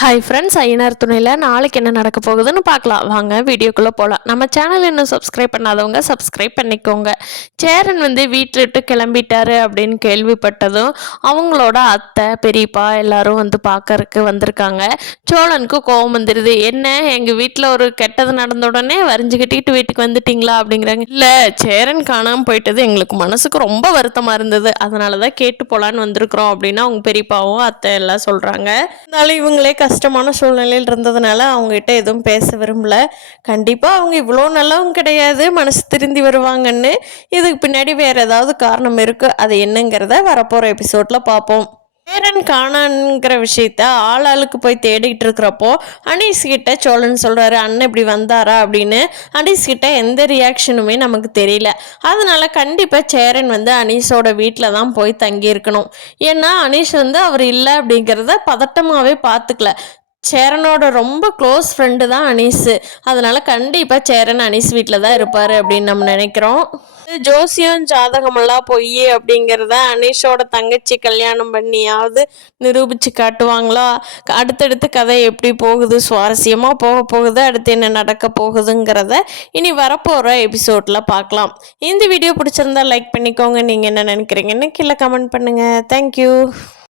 Hi friends, Ayyanar துணையில் நாளைக்கு என்ன நடக்க போகுதுன்னு பார்க்கலாம். வாங்க வீடியோக்குள்ளே போகலாம். நம்ம சேனல் இன்னும் சப்ஸ்கிரைப் பண்ணாதவங்க சப்ஸ்கிரைப் பண்ணிக்கோங்க. சேரன் வீட்டை விட்டு கிளம்பிட்டாரு அப்படின்னு கேள்விப்பட்டதும் அவங்களோட அத்தை பெரியப்பா எல்லாரும் பார்க்கறக்கு வந்திருக்காங்க. சோழனுக்கு கோபம் வந்துடுது. என்ன எங்கள் வீட்டில் ஒரு கெட்டது நடந்த உடனே வரைஞ்சு கட்டிட்டு வீட்டுக்கு வந்துட்டிங்களா அப்படிங்கிறாங்க. இல்லை, சேரன் காணாமல் போயிட்டது எங்களுக்கு மனசுக்கு ரொம்ப வருத்தமாக இருந்தது, அதனால தான் கேட்டு போகலான்னு வந்திருக்கிறோம் அப்படின்னு அவங்க பெரியப்பாவும் அத்தை எல்லாம் சொல்கிறாங்க. இருந்தாலும் இவங்களே கஷ்டமான சூழ்நிலையில் இருந்ததுனால அவங்ககிட்ட எதுவும் பேச விரும்பல. கண்டிப்பாக அவங்க இவ்வளோ நல்லவங்க கிடையாது, மனசு திருந்தி வருவாங்கன்னு. இதுக்கு பின்னாடி வேறு ஏதாவது காரணம் இருக்குது. அது என்னங்கிறத வரப்போகிற எபிசோடில் பார்ப்போம். சேரன் காணான்ங்கிற விஷயத்த ஆளுக்கு போய் தேடிக்கிட்டு இருக்கிறப்போ அனீஸ் கிட்ட சோழன் சொல்கிறாரு, அண்ணன் இப்படி வந்தாரா அப்படின்னு. அனீஸ் கிட்ட எந்த ரியாக்ஷனுமே நமக்கு தெரியல. அதனால கண்டிப்பாக சேரன் அனீஸோட வீட்டில் தான் போய் தங்கியிருக்கணும். ஏன்னா அனீஸ் அவர் இல்லை அப்படிங்கிறத பதட்டமாகவே பார்த்துக்கல. சேரனோட ரொம்ப க்ளோஸ் ஃப்ரெண்டு தான் அனீஸு. அதனால கண்டிப்பாக சேரன் அனீஸ் வீட்டில் தான் இருப்பார் அப்படின்னு நம்ம நினைக்கிறோம். ஜோசியம் ஜாதகமெல்லாம் பொய் அப்படிங்கிறத அனீஷோட தங்கச்சி கல்யாணம் பண்ணியாவது நிரூபித்து காட்டுவாங்களா? அடுத்தடுத்து கதை எப்படி போகுது, சுவாரஸ்யமாக போகுது, அடுத்து என்ன நடக்க போகுதுங்கிறத இனி வரப்போகிற எபிசோடில் பார்க்கலாம். இந்த வீடியோ பிடிச்சிருந்தா லைக் பண்ணிக்கோங்க. நீங்கள் என்ன நினைக்கிறீங்கன்னு கீழே கமெண்ட் பண்ணுங்கள். தேங்க்யூ.